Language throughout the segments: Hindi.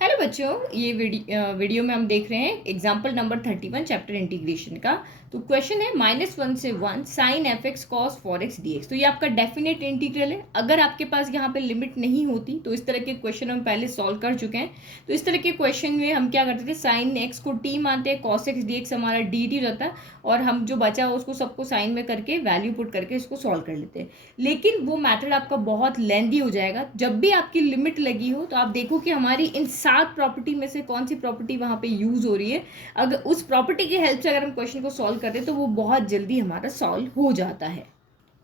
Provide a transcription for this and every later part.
हेलो बच्चों, ये वीडियो में हम देख रहे हैं एग्जाम्पल नंबर 31 चैप्टर इंटीग्रेशन का। तो क्वेश्चन है -1 से 1 sign f x cos 4x dx। तो ये आपका डेफिनेट इंटीग्रल है। अगर आपके पास यहाँ पे लिमिट नहीं होती तो इस तरह के क्वेश्चन हम पहले सॉल्व कर चुके हैं। तो इस तरह के क्वेश्चन में हम क्या करते थे, साइन एक्स को टी मानते हैं, कॉस एक्स डी एक्स हमारा डी टी रहता है, और हम जो बचा उसको सबको साइन में करके वैल्यू पुट करके इसको सॉल्व कर लेते हैं। लेकिन वो मैथड आपका बहुत लेंदी हो जाएगा। जब भी आपकी लिमिट लगी हो तो आप देखो कि हमारी इन 7 प्रॉपर्टी में से कौन सी प्रॉपर्टी वहाँ पे यूज हो रही है। अगर उस प्रॉपर्टी की हेल्प से अगर हम क्वेश्चन को सॉल्व करते हैं तो वो बहुत जल्दी हमारा सॉल्व हो जाता है।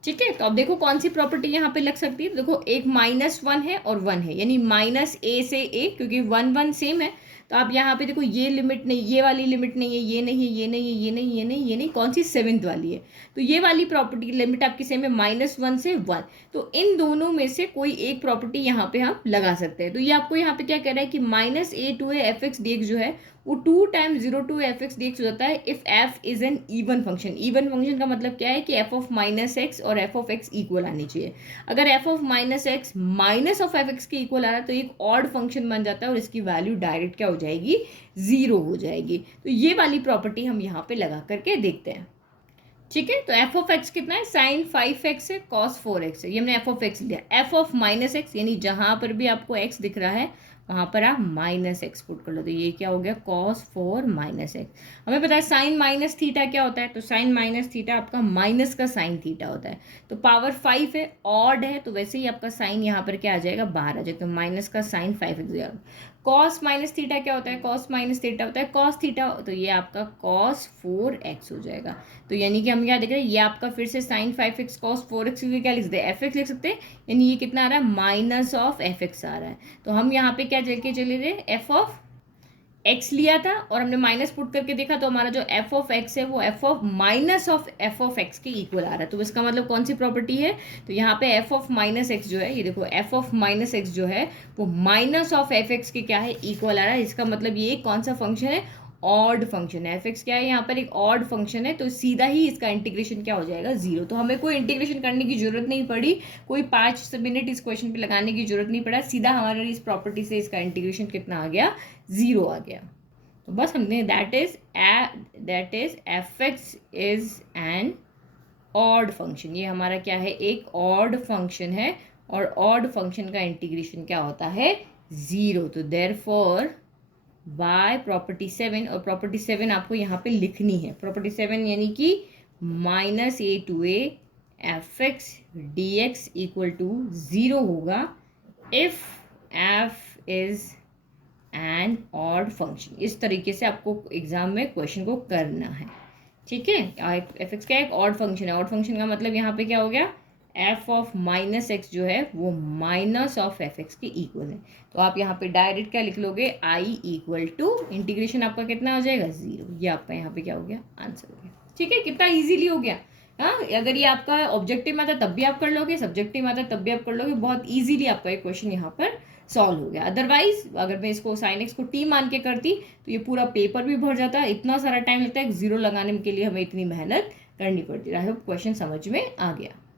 ठीक है, तो अब देखो कौन सी प्रॉपर्टी यहाँ पे लग सकती है। देखो एक -1 है और 1 है, यानी -a से a, क्योंकि 1 1 सेम है। तो आप यहाँ पे देखो ये लिमिट नहीं, ये वाली लिमिट नहीं है, ये नहीं है, ये नहीं है, ये नहीं, ये नहीं, ये नहीं, कौन सी 7th वाली है। तो ये वाली प्रॉपर्टी लिमिट आपकी सेम है -1 से 1। तो इन दोनों में से कोई एक प्रॉपर्टी यहाँ पे हम लगा सकते हैं। तो ये आपको यहाँ पे क्या कह रहा है कि -a2a f x d x जो है वो 2 times 0 F x d x हो जाता है if f is N even function. Even function का मतलब क्या है कि एफ ऑफ -x और एफ ऑफ x इक्वल आनी चाहिए। अगर F of -x minus of F x के इक्वल आ रहा है तो एक ऑड फंक्शन बन जाता है और इसकी वैल्यू डायरेक्ट क्या हो जाएगी, 0 हो जाएगी। तो ये वाली प्रॉपर्टी हम यहाँ पे लगा करके देखते हैं। ठीक है, तो एफ ऑफ एक्स कितना है, साइन 5x है, कॉस 4x है। ये हमने एफ ऑफ एक्स लिया। एफ ऑफ -x यानी जहां पर भी आपको x दिख रहा है वहां पर आप -x पुट कर लो। तो ये क्या हो गया, cos 4 -x। हमें पता है साइन माइनस थीटा क्या होता है, तो साइन माइनस थीटा आपका माइनस का साइन थीटा होता है। तो पावर 5 है, ऑड है, तो वैसे ही आपका साइन यहाँ पर क्या आ जाएगा, बाहर आ जाएगा। तो माइनस का sign 5x। Cos minus theta क्या होता है, कॉस माइनस थीटा होता है कॉस थीटा। तो ये आपका cos 4x हो जाएगा। तो यानी कि हम क्या देख रहे हैं, ये आपका फिर से साइन 5x cos 4x के लिए क्या लिख सकते हैं, एफ एक्स लिख सकते हैं। यानी ये कितना आ रहा है, माइनस ऑफ एफ एक्स आ रहा है। तो हम यहाँ पे क्या लेके चले गए, एफ ऑफ एक्स लिया था और हमने माइनस पुट करके देखा तो हमारा जो एफ ऑफ एक्स है वो F of minus of F of x के इक्वल आ रहा है। तो इसका मतलब कौन सी प्रॉपर्टी है, तो यहाँ पे एफ ऑफ माइनस एक्स जो है, ये देखो एफ ऑफ माइनस एक्स जो है वो माइनस ऑफ एफ एक्स के क्या है, इक्वल आ रहा है। इसका मतलब ये कौन सा फंक्शन है, ऑड फंक्शन है। एफ एक्स क्या है, यहाँ पर एक ऑड फंक्शन है, तो सीधा ही इसका इंटीग्रेशन क्या हो जाएगा, 0। तो हमें कोई इंटीग्रेशन करने की जरूरत नहीं पड़ी, कोई 5 मिनट इस क्वेश्चन पे लगाने की जरूरत नहीं पड़ा। सीधा हमारे इस प्रॉपर्टी से इसका इंटीग्रेशन कितना आ गया, 0 आ गया। तो बस हमने that is F x is an odd function. ये हमारा क्या है, एक ऑड फंक्शन है, और ऑड फंक्शन का इंटीग्रेशन क्या होता है, 0। तो देयरफॉर बाय प्रॉपर्टी 7, और प्रॉपर्टी 7 आपको यहाँ पे लिखनी है। प्रॉपर्टी 7 यानी कि -a2a f x d x equal to 0 होगा if f is an odd function. इस तरीके से आपको एग्जाम में क्वेश्चन को करना है। ठीक है, एफ एक्स का एक ऑड फंक्शन है। ऑड फंक्शन का मतलब यहाँ पे क्या हो गया, एफ ऑफ -x जो है वो माइनस ऑफ एफ एक्स के इक्वल है। तो आप यहाँ पे डायरेक्ट क्या लिख लोगे, आई इक्वल टू इंटीग्रेशन आपका कितना हो जाएगा, 0। ये आपका यहाँ पे क्या हो गया, आंसर हो गया। ठीक है, कितना इजीली हो गया। हाँ, अगर ये आपका ऑब्जेक्टिव में आता तब भी आप कर लोगे, सब्जेक्टिव में आता तब भी आप कर लोगे, बहुत इजीली आपका एक क्वेश्चन यहाँ पर सॉल्व हो गया। अदरवाइज अगर मैं इसको साइन एक्स को टी मान के करती तो ये पूरा पेपर भी भर जाता, इतना सारा टाइम लगता है, 0 लगाने के लिए हमें इतनी मेहनत करनी पड़ती है। आई होप क्वेश्चन समझ में आ गया।